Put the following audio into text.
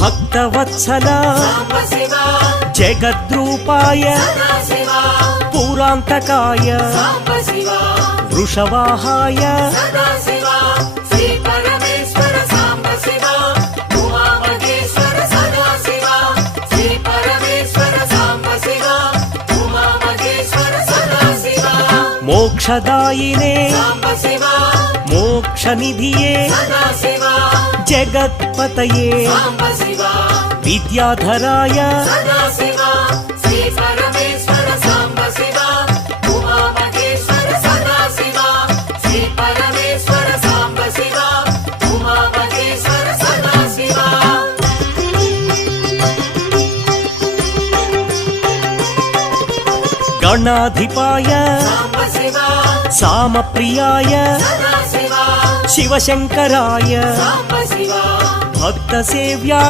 Bhaktavatsala జగద్రూపాయ పురాంతకాయ వృషవాహాయ మోక్షదాయినే మోక్షనిధియే జగత్పతయే విద్యాధరాయ గణాధిపాయ సామప్రియాయ శివశంకరాయ భక్తసేవ్యా